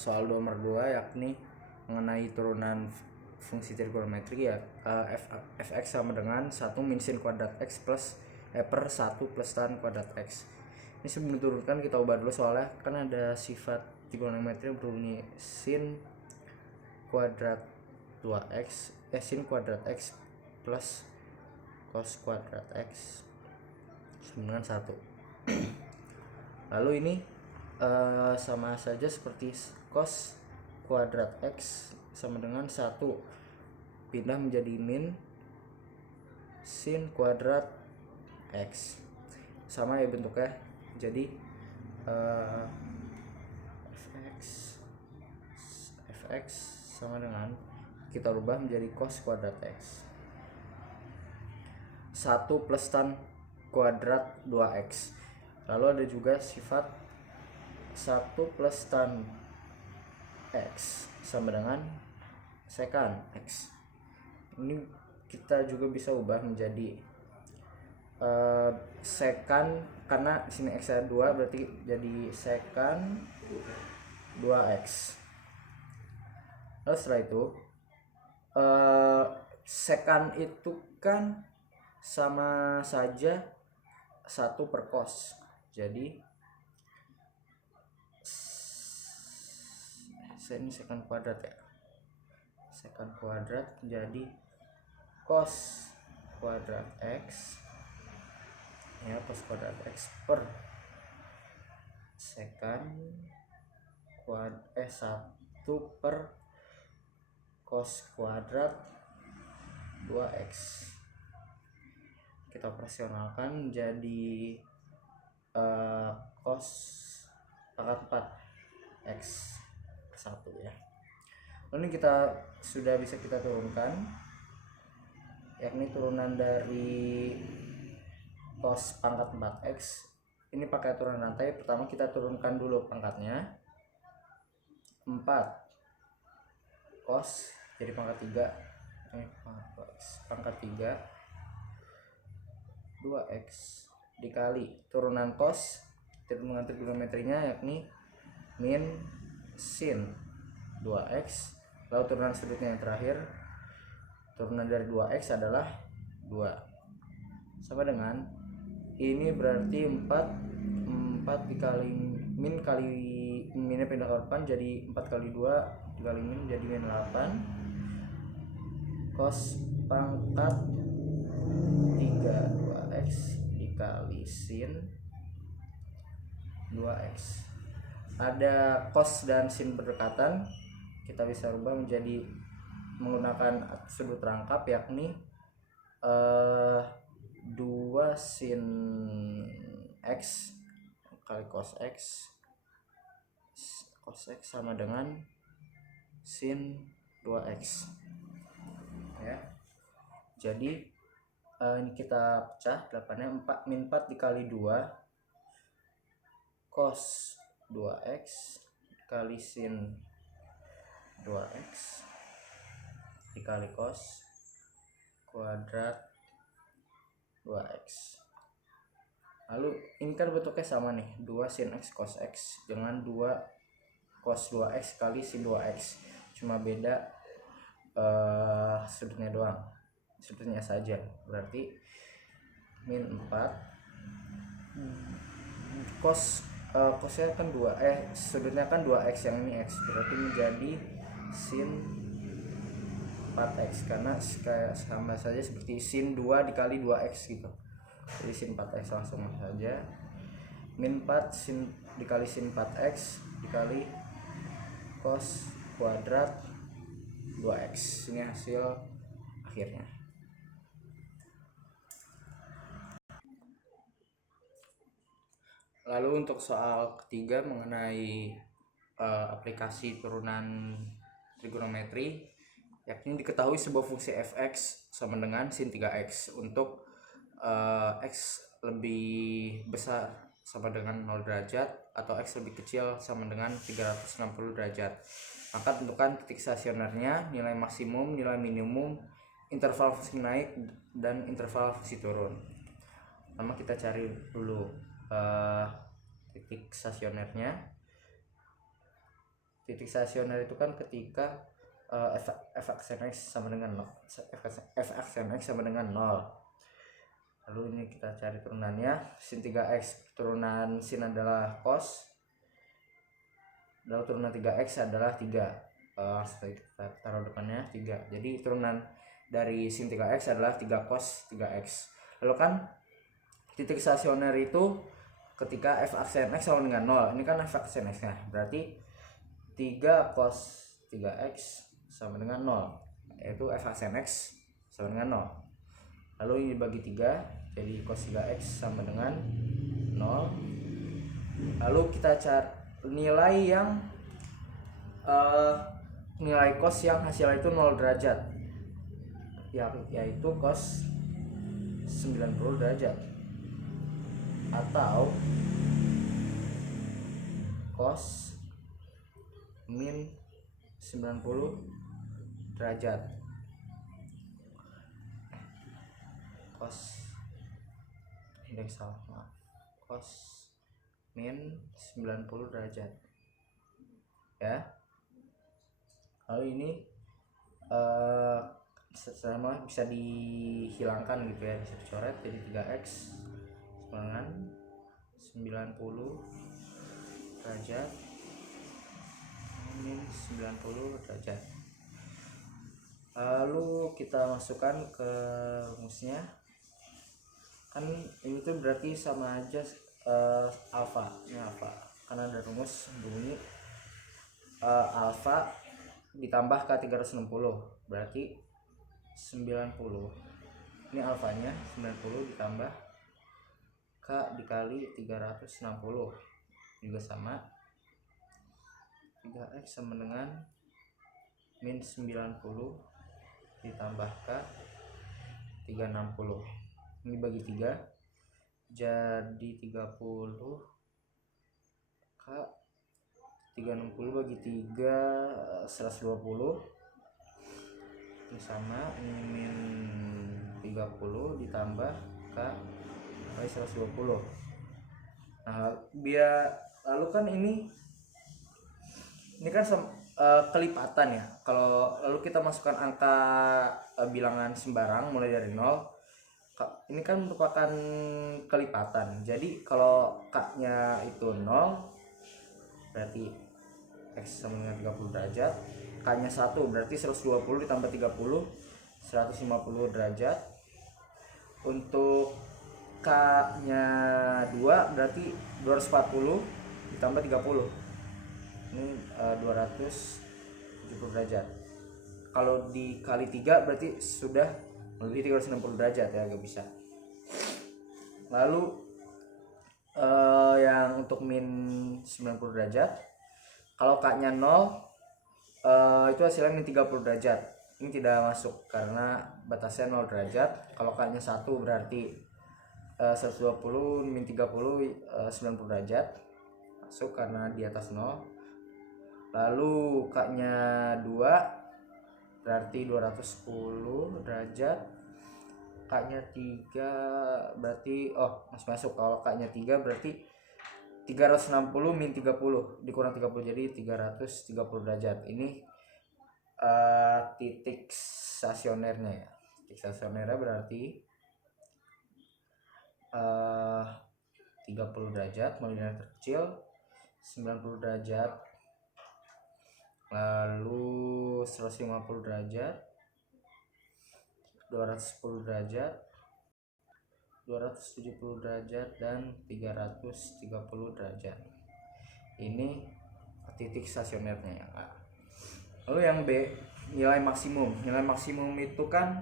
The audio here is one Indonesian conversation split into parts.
soal nomor 2, yakni mengenai turunan fungsi trigonometri ya. Fx sama dengan 1 min sin kuadrat x plus per 1 plus tan kuadrat x. Ini sebelum diturunkan kita ubah dulu soalnya kan ada sifat trigonometri berbunyi sin kuadrat 2x sin kuadrat x plus cos kuadrat x sama dengan 1. Lalu ini sama saja seperti cos kuadrat x sama dengan 1 pindah menjadi min sin kuadrat x, sama ya bentuknya. Jadi fx sama dengan kita rubah menjadi cos kuadrat x 1 plus tan kuadrat 2x. Lalu ada juga sifat 1 plus tan x sama dengan secant x. Ini kita juga bisa ubah menjadi secant, karena sini x ada 2 berarti jadi secant 2x. Lalu setelah itu secant itu kan sama saja 1 per cos. Jadi ini secant kuadrat ya. Secant kuadrat jadi cos kuadrat x ya, cos kuadrat x per secant 1 per cos kuadrat 2x. Kita operasionalkan jadi cos pangkat 4 x per 1 ya. Lalu ini sudah bisa kita turunkan, yakni turunan dari cos pangkat 4x ini pakai aturan rantai. Pertama kita turunkan dulu pangkatnya, 4 cos jadi pangkat 3 pangkat 3 2x dikali turunan cos dengan trigonometrinya yakni min sin 2x, lalu turunan sudutnya yang terakhir, turunan dari 2x adalah 2 sama dengan ini berarti 4 dikali min kali minnya pindah ke depan jadi 4 kali 2 dikali min jadi min 8 cos pangkat 3 2x dikali sin 2x. Ada cos dan sin berdekatan, kita bisa rubah menjadi menggunakan sudut rangkap, yakni 2 sin x kali cos x sama dengan sin 2x ya. Jadi ini kita pecah 8-nya, 4 dikali 2 cos 2x dikali sin 2x dikali cos kuadrat 2x. Lalu ini kan bentuknya sama nih, 2 sin x cos x dengan 2 cos 2x kali sin 2x, cuma beda sudutnya doang, sudutnya saja. Berarti min 4 cosnya kan 2 sudutnya kan 2x, yang ini x, berarti menjadi sin 4x, karena kayak sama saja seperti sin 2 dikali 2x gitu. Jadi sin 4x langsung saja, min 4 sin dikali sin 4x dikali cos kuadrat 2x. Ini hasil akhirnya. Lalu untuk soal ketiga mengenai aplikasi turunan trigonometri, yakni diketahui sebuah fungsi fx sama dengan sin 3x untuk x lebih besar sama dengan 0 derajat atau x lebih kecil sama dengan 360 derajat. Maka tentukan titik stasionernya, nilai maksimum, nilai minimum, interval fungsi naik, dan interval fungsi turun. Pertama kita cari dulu titik stasionernya. titik stasioner itu kan ketika f(x n x) sama dengan 0. f(x n x) sama dengan 0. Lalu ini kita cari turunannya. Sin 3x turunan sin adalah cos, lalu turunan 3x adalah 3. Kita taruh depannya 3. Jadi turunan dari sin 3x adalah 3 cos 3x. Lalu kan titik stasioner itu ketika f(x n x) sama dengan 0. Ini kan f(x n x) nya. Berarti 3 cos 3x sama dengan 0, yaitu f(x n x) sama dengan 0. Lalu ini bagi 3, jadi cos 3x sama dengan 0. Lalu kita cari nilai yang nilai cos yang hasilnya itu 0 derajat, yaitu cos 90 derajat atau cos min 90 derajat. Cos ini salah, cos min 90 derajat ya. Lalu ini sama bisa dihilangkan gitu ya, bisa dicoret jadi 3x sama dengan 90 derajat min 90 derajat. Lalu kita masukkan ke rumusnya. Kan ini tuh berarti sama aja alfa. Ini alfa karena ada rumus bunyi alfa ditambah k 360 berarti 90. Ini alfanya 90 ditambah k dikali 360 juga sama 3x sama dengan min 90 ditambah k 360. Ini bagi 3 jadi 30 k 360 bagi 3 120. Ini sama, ini min 30 ditambah k kali 120. Nah lalu kan ini kan kelipatan ya. Kalau lalu kita masukkan angka bilangan sembarang mulai dari 0, ini kan merupakan kelipatan. Jadi kalau k-nya itu 0 berarti x sama dengan 30 derajat, k-nya 1 berarti 120 ditambah 30 150 derajat. Untuk k-nya 2 berarti 240 ditambah 30, ini 270 derajat. Kalau dikali 3 berarti sudah melebihi 360 derajat ya, agak bisa. Lalu yang untuk min 90 derajat, kalau k-nya 0 itu hasilnya min 30 derajat. Ini tidak masuk karena batasnya 0 derajat. Kalau k-nya 1 berarti 120 min 30 90 derajat, masuk karena di atas 0. Lalu k-nya 2 berarti 210 derajat. k-nya 3 berarti masih masuk. Kalau k-nya 3 berarti 360 min 30 dikurang 30 jadi 330 derajat. Ini titik stasionernya ya. Titik stasionernya berarti 30 derajat mulai dari terkecil, 90 derajat, lalu 150 derajat, 210 derajat, 270 derajat, dan 330 derajat. Ini titik stasionernya ya. Lalu yang B, nilai maksimum. Nilai maksimum itu kan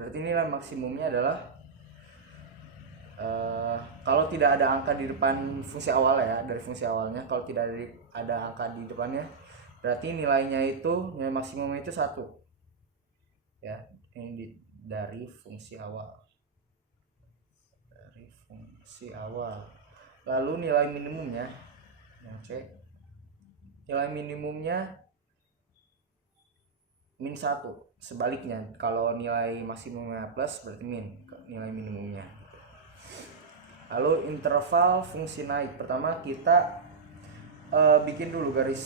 berarti nilai maksimumnya adalah kalau tidak ada angka di depan fungsi awal ya, dari fungsi awalnya, kalau tidak ada angka di depannya berarti nilainya itu, nilai maksimumnya itu 1 ya. Ini dari fungsi awal, lalu nilai minimumnya yang C, nilai minimumnya min 1. Sebaliknya, kalau nilai maksimumnya plus berarti min, nilai minimumnya. Lalu interval fungsi naik. Pertama kita bikin dulu garis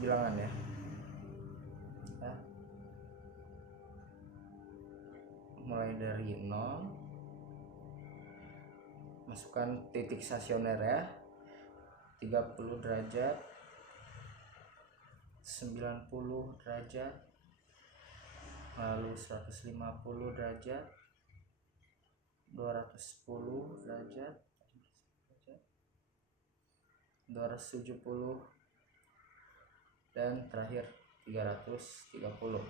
bilangan ya. Mulai dari 0, masukkan titik stasioner ya, 30 derajat, 90 derajat, lalu 150 derajat, 210 derajat, 270, dan terakhir 330.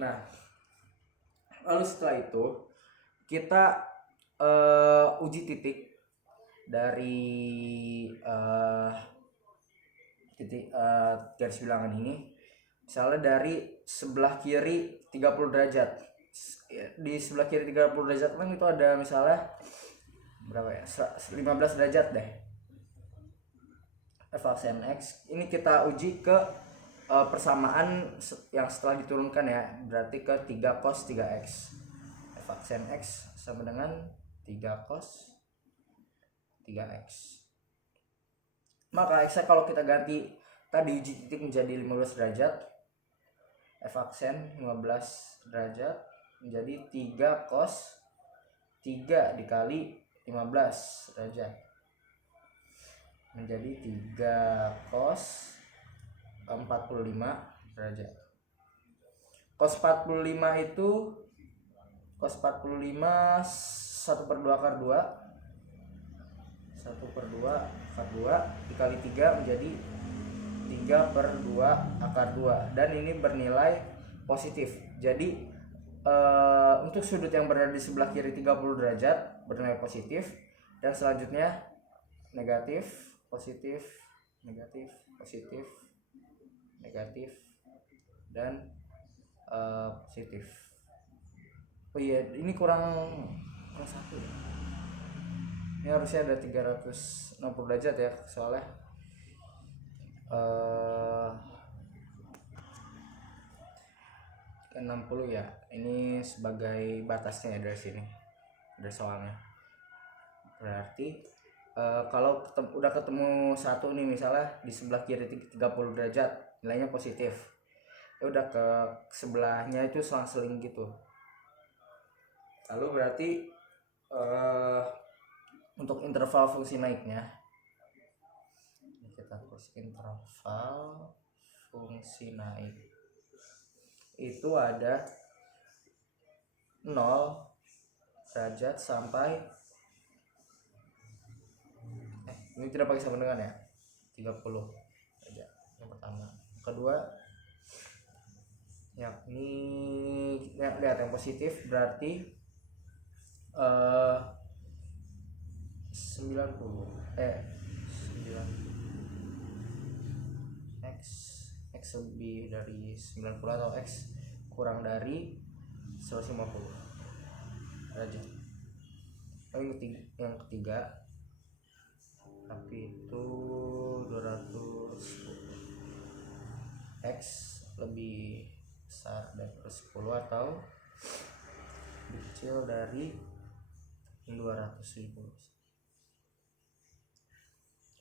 Nah, lalu setelah itu kita uji titik dari garis bilangan ini. Misalnya dari sebelah kiri 30 derajat. Di sebelah kiri 30 derajat kan itu ada misalnya berapa ya? 15 derajat deh. F aksen X ini kita uji ke persamaan yang setelah diturunkan ya, berarti ke 3 cos 3x. F aksen X sama dengan 3 cos 3x. Maka x kalau kita ganti tadi uji titik menjadi 15 derajat, F aksen 15 derajat menjadi 3 cos 3 dikali 15 derajat menjadi 3 cos 45 derajat. Cos 45 itu cos 45 1/2 akar 2 akar 2 dikali 3 menjadi 3/2 akar 2, dan ini bernilai positif. Jadi untuk sudut yang berada di sebelah kiri 30 derajat bernilai positif, dan selanjutnya negatif, positif, negatif, positif, negatif, dan positif. Oh iya, ini kurang satu ya. Ini harusnya ada 360 derajat ya, soalnya 60 ya. Ini sebagai batasnya ya dari sini, dari soalnya. Berarti kalau udah ketemu satu nih, misalnya di sebelah kiri 30 derajat nilainya positif, ya udah ke sebelahnya itu selang-seling gitu. Lalu berarti untuk interval fungsi naiknya, kita tulis interval fungsi naik itu ada 0 derajat sampai ini tidak pakai sama dengan ya, 30 derajat yang pertama. Kedua, yakni lihat yang positif berarti 9 x lebih dari 90 atau x kurang dari 150 derajat. Yang ketiga tapi itu 200 x lebih besar dari 10 atau lebih kecil dari 270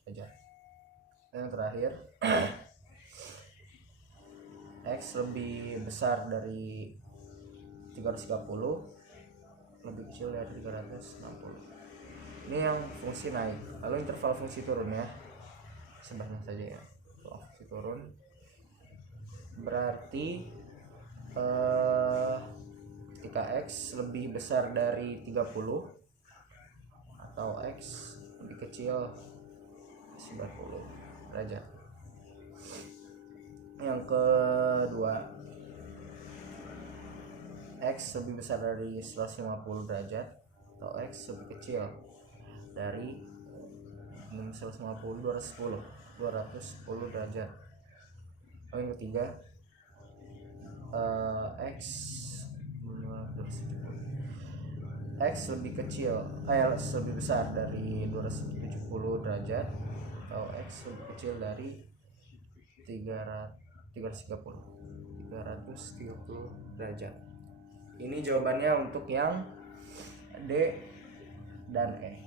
aja. Yang terakhir x lebih besar dari 330 lebih kecil dari 360. Ini yang fungsi naik. Lalu interval fungsi turun ya, sebahnya saja ya. Fungsi turun berarti ketika x lebih besar dari 30 atau x lebih kecil 90 derajat. Yang kedua, x lebih besar dari 150 derajat atau x lebih kecil dari 150 210 derajat. Yang ketiga, x lebih kecil lebih besar dari 270 derajat atau x lebih kecil dari 330 derajat. Ini jawabannya untuk yang D dan E.